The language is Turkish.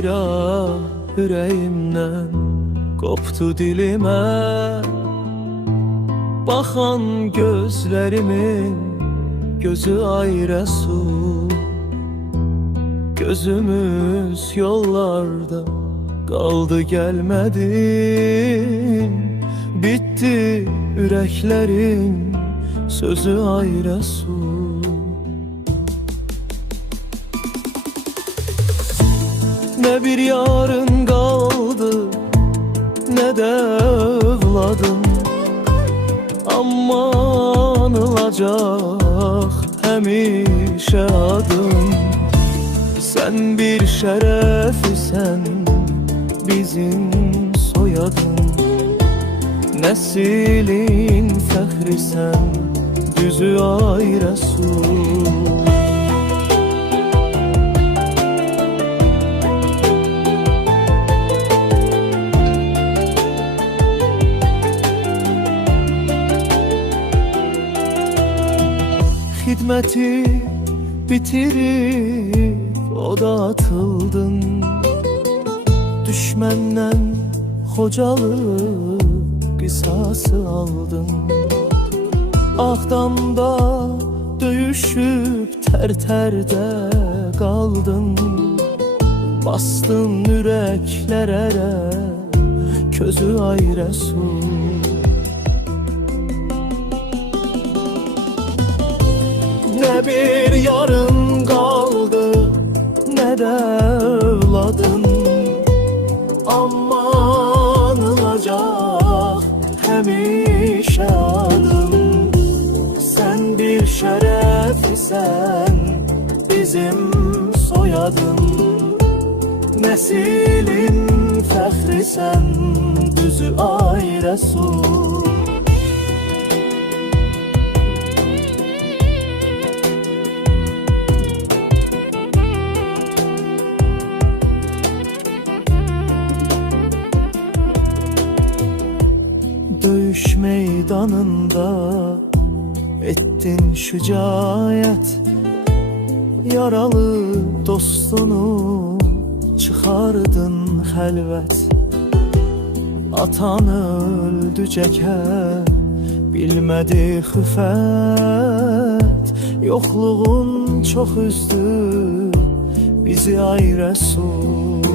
bir ah ürəyimdən qopdu dilimə. Baxan gözlərimin gözü ay Rəsul, gözümüz yollarda qaldı gəlmədin. Bitti ürəklərin sözü ay Rəsul. Ne bir yarın kaldı, ne de evladım, ama anılacak hemişe adım. Sen bir şerefisen, bizim soyadın, neslin fəxrisen, düzü ay Resul. Hidmeti bitirip o da atıldın. Düşmenden hocalık qisası aldın. Ağdamda döyüşüp ter-terde kaldın. Bastın yüreklere közü ay Resul. Ne bir yarın kaldı, ne de evladın, ama anılacak hemişe adım. Sen bir şeref isen, bizim soyadın, neslin fəxrisen, düzü ay Resul. Dövüş meydanında ettin şücaət, yaralı dostunu çıkardın xəlvət. Atan öldü cəkə, bilmədi xüfət, yoxluğun çox üzdü bizi ay Resul.